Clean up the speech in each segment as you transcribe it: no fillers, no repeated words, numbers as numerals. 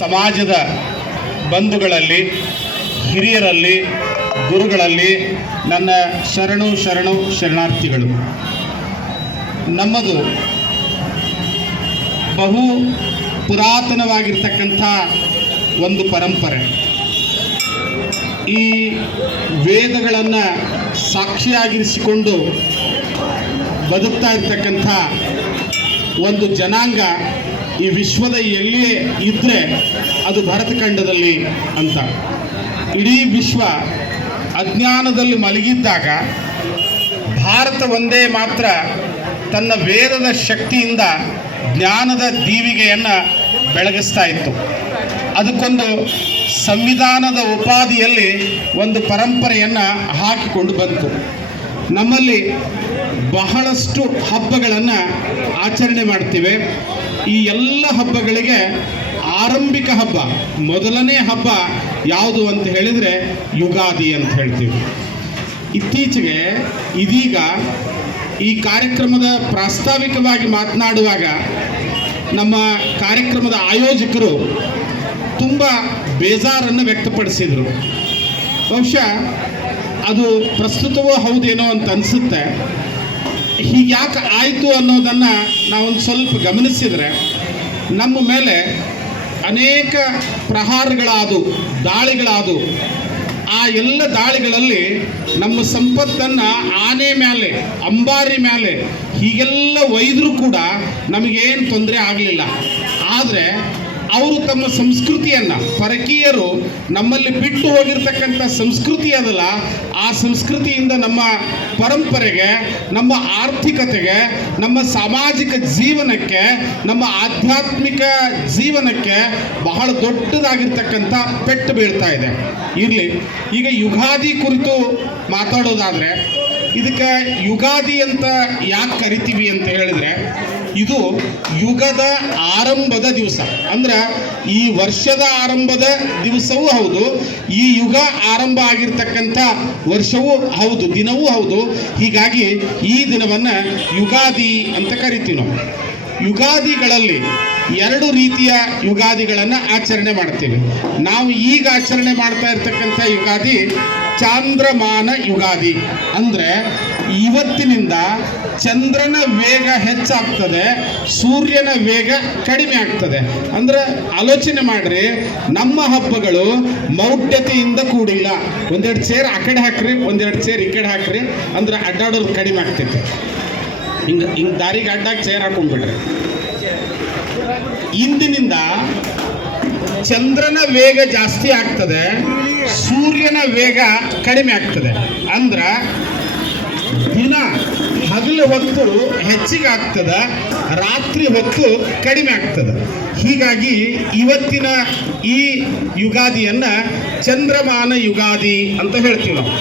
ಸಮಾಜದ ಬಂಧುಗಳಲ್ಲಿ, ಹಿರಿಯರಲ್ಲಿ, ಗುರುಗಳಲ್ಲಿ ನನ್ನ ಶರಣಾರ್ಥಿಗಳು. ನಮ್ಮದು ಬಹು ಪುರಾತನವಾಗಿರ್ತಕ್ಕಂಥ ಒಂದು ಪರಂಪರೆ. ಈ ವೇದಗಳನ್ನು ಸಾಕ್ಷಿಯಾಗಿರಿಸಿಕೊಂಡು ಬದುಕ್ತಾ ಇರ್ತಕ್ಕಂಥ ಒಂದು ಜನಾಂಗ ಈ ವಿಶ್ವದ ಎಲ್ಲಿಯೇ ಇದ್ದರೆ ಅದು ಭರತಖಂಡದಲ್ಲಿ ಅಂತ. ಇಡೀ ವಿಶ್ವ ಅಜ್ಞಾನದಲ್ಲಿ ಮಲಗಿದ್ದಾಗ ಭಾರತ ಒಂದೇ ಮಾತ್ರ ತನ್ನ ವೇದದ ಶಕ್ತಿಯಿಂದ ಜ್ಞಾನದ ದೀವಿಗೆಯನ್ನು ಬೆಳಗಿಸ್ತಾ ಇತ್ತು. ಅದಕ್ಕೊಂದು ಸಂವಿಧಾನದ ಉಪಾಧಿಯಲ್ಲಿ ಒಂದು ಪರಂಪರೆಯನ್ನು ಹಾಕಿಕೊಂಡು ಬಂತು. ನಮ್ಮಲ್ಲಿ ಬಹಳಷ್ಟು ಹಬ್ಬಗಳನ್ನು ಆಚರಣೆ ಮಾಡ್ತೀವಿ. ಈ ಎಲ್ಲ ಹಬ್ಬಗಳಿಗೆ ಆರಂಭಿಕ ಹಬ್ಬ, ಮೊದಲನೇ ಹಬ್ಬ ಯಾವುದು ಅಂತ ಹೇಳಿದರೆ ಯುಗಾದಿ ಅಂತ ಹೇಳ್ತೀವಿ. ಇತ್ತೀಚೆಗೆ ಇದೀಗ ಈ ಕಾರ್ಯಕ್ರಮದ ಪ್ರಾಸ್ತಾವಿಕವಾಗಿ ಮಾತನಾಡುವಾಗ ನಮ್ಮ ಕಾರ್ಯಕ್ರಮದ ಆಯೋಜಕರು ತುಂಬ ಬೇಜಾರನ್ನು ವ್ಯಕ್ತಪಡಿಸಿದರು. ಬಹುಶಃ ಅದು ಪ್ರಸ್ತುತವೂ ಹೌದೇನೋ ಅಂತ ಅನಿಸುತ್ತೆ. ಹೀಗ್ಯಾಕೆ ಆಯಿತು ಅನ್ನೋದನ್ನು ನಾವೊಂದು ಸ್ವಲ್ಪ ಗಮನಿಸಿದರೆ ನಮ್ಮ ಮೇಲೆ ಅನೇಕ ಪ್ರಹಾರಗಳಾದವು, ದಾಳಿಗಳಾದವು. ಆ ಎಲ್ಲ ದಾಳಿಗಳಲ್ಲಿ ನಮ್ಮ ಸಂಪತ್ತನ್ನು ಆನೆ ಮೇಲೆ, ಅಂಬಾರಿ ಮೇಲೆ ಹೀಗೆಲ್ಲ ಒಯ್ದರೂ ಕೂಡ ನಮಗೇನು ತೊಂದರೆ ಆಗಲಿಲ್ಲ. ಆದರೆ ಅವರು ತಮ್ಮ ಸಂಸ್ಕೃತಿಯನ್ನು, ಪರಕೀಯರು ನಮ್ಮಲ್ಲಿ ಬಿಟ್ಟು ಹೋಗಿರ್ತಕ್ಕಂಥ ಸಂಸ್ಕೃತಿ ಅದಲ್ಲ, ಆ ಸಂಸ್ಕೃತಿಯಿಂದ ನಮ್ಮ ಪರಂಪರೆಗೆ, ನಮ್ಮ ಆರ್ಥಿಕತೆಗೆ, ನಮ್ಮ ಸಾಮಾಜಿಕ ಜೀವನಕ್ಕೆ, ನಮ್ಮ ಆಧ್ಯಾತ್ಮಿಕ ಜೀವನಕ್ಕೆ ಬಹಳ ದೊಡ್ಡದಾಗಿರ್ತಕ್ಕಂಥ ಪೆಟ್ಟು ಬೀಳ್ತಾ ಇದೆ. ಇರಲಿ, ಈಗ ಯುಗಾದಿ ಕುರಿತು ಮಾತಾಡೋದಾದರೆ ಇದಕ್ಕೆ ಯುಗಾದಿ ಅಂತ ಯಾಕೆ ಕರಿತೀವಿ ಅಂತ ಹೇಳಿದರೆ, ಇದು ಯುಗದ ಆರಂಭದ ದಿವಸ. ಅಂದ್ರೆ ಈ ವರ್ಷದ ಆರಂಭದ ದಿವಸವೂ ಹೌದು, ಈ ಯುಗ ಆರಂಭ ಆಗಿರ್ತಕ್ಕಂಥ ವರ್ಷವೂ ಹೌದು, ದಿನವೂ ಹೌದು. ಹೀಗಾಗಿ ಈ ದಿನವನ್ನು ಯುಗಾದಿ ಅಂತ ಕರಿತೀವಿ ನಾವು. ಯುಗಾದಿಗಳಲ್ಲಿ ಎರಡು ರೀತಿಯ ಯುಗಾದಿಗಳನ್ನು ಆಚರಣೆ ಮಾಡ್ತೀವಿ. ನಾವು ಈಗ ಆಚರಣೆ ಮಾಡ್ತಾ ಇರ್ತಕ್ಕಂಥ ಯುಗಾದಿ ಚಾಂದ್ರಮಾನ ಯುಗಾದಿ. ಅಂದರೆ ಇವತ್ತಿನಿಂದ ಚಂದ್ರನ ವೇಗ ಹೆಚ್ಚಾಗ್ತದೆ, ಸೂರ್ಯನ ವೇಗ ಕಡಿಮೆ ಆಗ್ತದೆ. ಅಂದ್ರೆ ಆಲೋಚನೆ ಮಾಡ್ರಿ, ನಮ್ಮ ಹಬ್ಬಗಳು ಮೌಢ್ಯತೆಯಿಂದ ಕೂಡಿಲ್ಲ. ಒಂದೆರಡು ಚೇರ್ ಆ ಕಡೆ ಹಾಕ್ರಿ, ಒಂದೆರಡು ಚೇರ್ ಈ ಕಡೆ ಹಾಕ್ರಿ, ಅಂದ್ರೆ ಅಡ್ಡಾಡೋದು ಕಡಿಮೆ ಆಗ್ತೈತೆ. ಹಿಂಗೆ ದಾರಿಗೆ ಅಡ್ಡಾಗಿ ಚೇರ್ ಹಾಕೊಂಡ್ಬಿಡ್ರಿ. ಇಂದಿನಿಂದ ಚಂದ್ರನ ವೇಗ ಜಾಸ್ತಿ ಆಗ್ತದೆ, ಸೂರ್ಯನ ವೇಗ ಕಡಿಮೆ ಆಗ್ತದೆ. ಅಂದ್ರೆ ದಿನ ಹಗಲು ಹೊತ್ತು ಹೆಚ್ಚಿಗೆ ಆಗ್ತದೆ, ರಾತ್ರಿ ಹೊತ್ತು ಕಡಿಮೆ ಆಗ್ತದೆ. ಹೀಗಾಗಿ ಇವತ್ತಿನ ಈ ಯುಗಾದಿಯನ್ನು ಚಂದ್ರಮಾನ ಯುಗಾದಿ ಅಂತ ಹೇಳ್ತೀವಿ ನಾವು.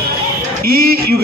ಈ ಯುಗ